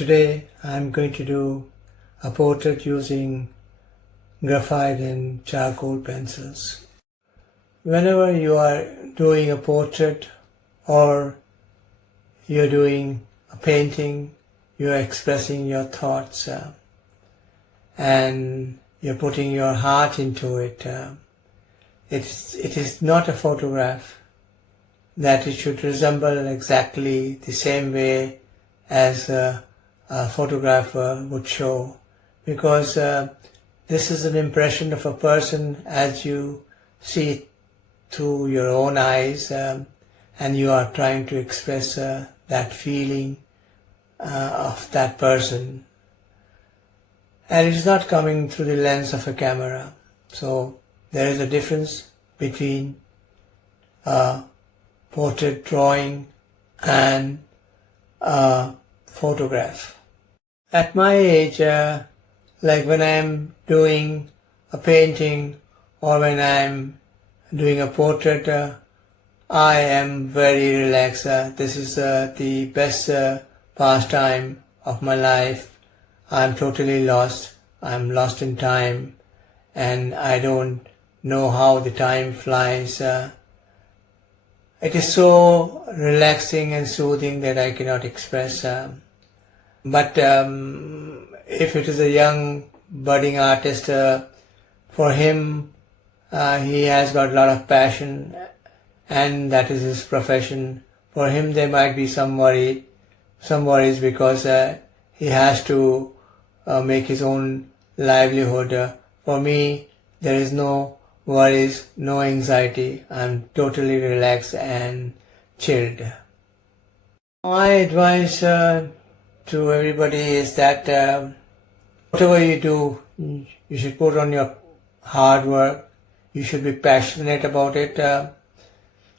Today I'm going to do a portrait using graphite and charcoal pencils. Whenever you are doing a portrait or you're doing a painting, you're expressing your thoughts and you're putting your heart into it. It is not a photograph that it should resemble exactly the same way as a photographer would show, because this is an impression of a person as you see it through your own eyes, and you are trying to express that feeling of that person, and it is not coming through the lens of a camera. So there is a difference between a portrait drawing and a photograph. At my age, like when I'm doing a painting or when I'm doing a portrait, I am very relaxed. This is the best pastime of my life. I'm totally lost. I'm lost in time and I don't know how the time flies. It is so relaxing and soothing that I cannot express. But if it is a young budding artist, for him, he has got a lot of passion and that is his profession. For him there might be some worries because he has to make his own livelihood. For me, there is no worries, no anxiety. I'm totally relaxed and chilled. My advice to everybody is that whatever you do, you should put on your hard work. You should be passionate about it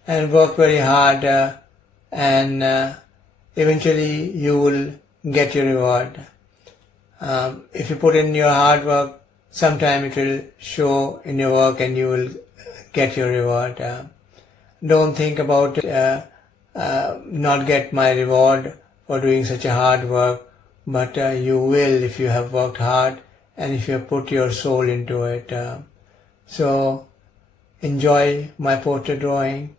and work very hard, and eventually you will get your reward. If you put in your hard work, sometime it will show in your work and you will get your reward. Don't think about not get my reward for doing such a hard work, but you will if you have worked hard and if you have put your soul into it. So enjoy my portrait drawing